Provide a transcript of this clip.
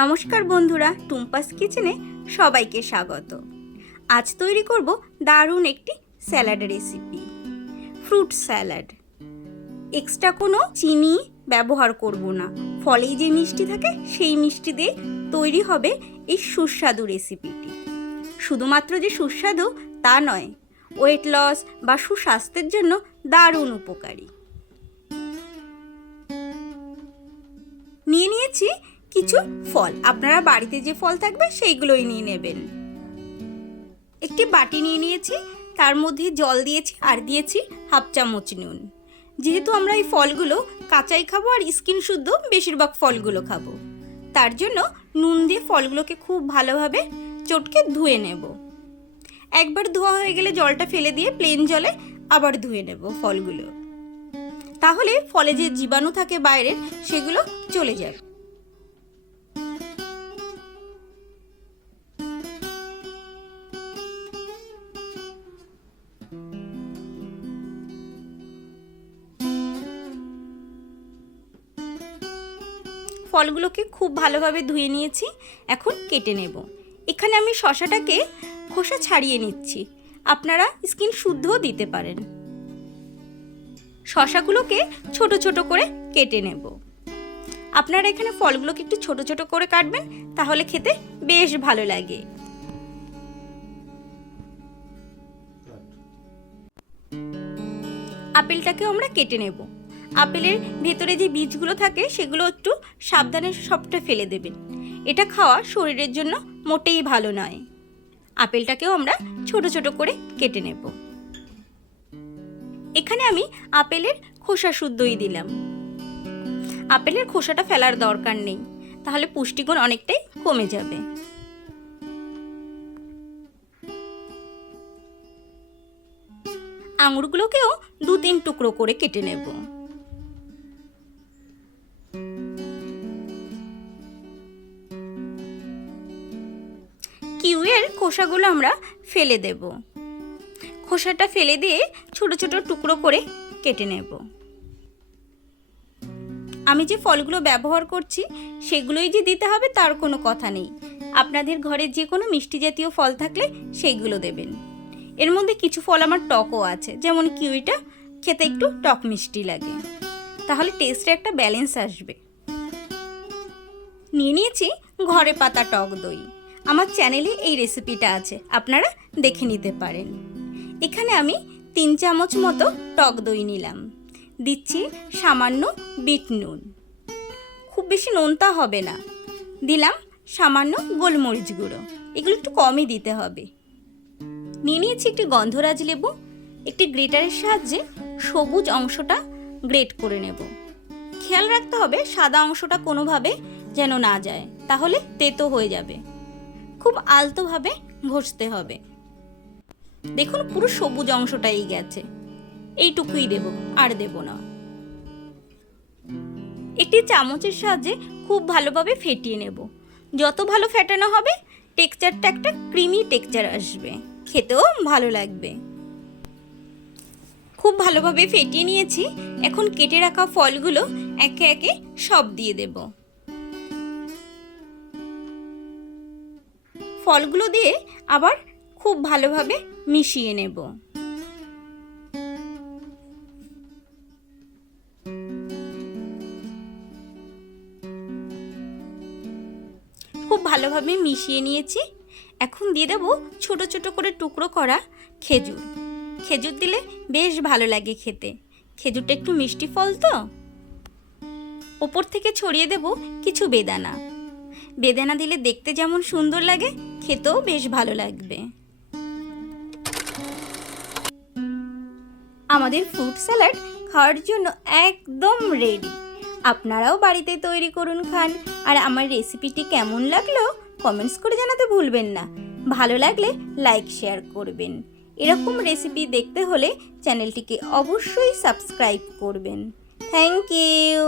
নমস্কার বন্ধুরা, টুম্পাস কিচেনে সবাইকে স্বাগত। আজ তৈরি করব দারুণ একটি salad recipe, fruit salad. Extra কোনো চিনি ব্যবহার করব না, ফলেই যে মিষ্টি থাকে সেই মিষ্টি দিয়ে তৈরি হবে এই সুস্বাদু রেসিপিটি। শুধুমাত্র যে সুস্বাদু তা নয়, ওয়েট লস বা সুস্বাস্থ্যের জন্য দারুণ উপকারী। নিয়ে নিয়েছি কিছু ফল, আপনারা বাড়িতে যে ফল থাকবে সেইগুলোই নিয়ে নেবেন। একটি বাটি নিয়ে নিয়েছি, তার মধ্যে জল দিয়েছি আর দিয়েছি হাফ চামচ নুন। যেহেতু আমরা এই ফলগুলো কাঁচাই খাবো আর স্কিন শুদ্ধ বেশিরভাগ ফলগুলো খাবো, তার জন্য নুন দিয়ে ফলগুলোকে খুব ভালোভাবে চটকে ধুয়ে নেব। একবার ধোয়া হয়ে গেলে জলটা ফেলে দিয়ে প্লেন জলে আবার ধুয়ে নেব ফলগুলো, তাহলে ফলে যে জীবাণু থাকে বাইরের সেগুলো চলে যাবে। ফলগুলোকে খুব ভালোভাবে ধুয়ে নিয়েছি, এখন কেটে নেব। এখানে আমি শসাটাকে খোসা ছাড়িয়ে নিচ্ছি, আপনারা স্কিন শুদ্ধও দিতে পারেন। শসাগুলোকে ছোট ছোট করে কেটে নেব। আপনারা এখানে ফলগুলোকে একটু ছোট ছোট করে কাটবেন, তাহলে খেতে বেশ ভালো লাগে। আপেলটাকে আমরা কেটে নেব। আপেলের ভেতরে যে বীজগুলো থাকে সেগুলো একটু সাবধানে সবটা ফেলে দেবেন, এটা খাওয়া শরীরের জন্য মোটেই ভালো নয়। আপেলটাকেও আমরা ছোট ছোট করে কেটে নেব। এখানে আমি আপেলের খোসা শুদ্ধই দিলাম। আপেলের খোসাটা ফেলার দরকার নেই, তাহলে পুষ্টিগুণ অনেকটাই কমে যাবে। আঙুরগুলোকেও 2-3 টুকরো করে কেটে নেব। কিউয়ের খোসাগুলো আমরা ফেলে দেব। খোসাটা ফেলে দিয়ে ছোট ছোট টুকরো করে কেটে নেব। আমি যে ফলগুলো ব্যবহার করছি সেগুলোই যে দিতে হবে তার কোনো কথা নেই। আপনাদের ঘরে যে কোনো মিষ্টি জাতীয় ফল থাকলে সেইগুলো দেবেন। এর মধ্যে কিছু ফল আমার টকও আছে, যেমন কিউইটা খেতে একটু টক মিষ্টি লাগে, তাহলে টেস্টে একটা ব্যালেন্স আসবে। নিয়ে নিয়েছি ঘরে পাতা টক দই। আমার চ্যানেলে এই রেসিপিটা আছে, আপনারা দেখে নিতে পারেন। এখানে আমি 3 চামচ মতো টক দই নিলাম। দিচ্ছি সামান্য বিট নুন, খুব বেশি নোনতা হবে না। দিলাম সামান্য গোলমরিচ গুঁড়ো, এগুলো একটু কমই দিতে হবে। নিয়ে নিয়েছি একটি গন্ধরাজ লেবু। একটি গ্রেটারের সাহায্যে সবুজ অংশটা গ্রেট করে নেব। খেয়াল রাখতে হবে সাদা অংশটা কোনোভাবে যেন না যায়, তাহলে তেতো হয়ে যাবে। খুব আলতোভাবে ঘষতে হবে। দেখুন পুরো সবুজ অংশটাই গেছে, এইটুকুই দেব, আর দেব না। একটি চামচের সাহায্যে খুব ভালোভাবে ফেটিয়ে নেব। যত ভালো ফেটানো হবে টেক্সচারটা একটা ক্রিমি টেক্সচার আসবে, খেতেও ভালো লাগবে। খুব ভালোভাবে ফেটিয়ে নিয়েছি। এখন কেটে রাখা ফলগুলো একে একে সব দিয়ে দেব। ফলগুলো দিয়ে আবার খুব ভালোভাবে মিশিয়ে নেব। খুব ভালোভাবে মিশিয়ে নিয়েছি। এখন দিয়ে দেব ছোট ছোট করে টুকরো করা খেজুর। খেজুর দিলে বেশ ভালো লাগে খেতে, খেজুরটা একটু মিষ্টি ফল তো। ওপর থেকে ছড়িয়ে দেব কিছু বেদানা। বেদানা দিলে দেখতে যেমন সুন্দর লাগে, খেতেও বেশ ভালো লাগবে। আমাদের ফ্রুট স্যালাড খাওয়ার জন্য একদম রেডি। আপনারাও বাড়িতে তৈরি করুন, খান। আর আমার রেসিপিটি কেমন লাগলো কমেন্টস করে জানাতে ভুলবেন না। ভালো লাগলে লাইক শেয়ার করবেন। এরকম রেসিপি দেখতে হলে চ্যানেলটিকে অবশ্যই সাবস্ক্রাইব করবেন। Thank you.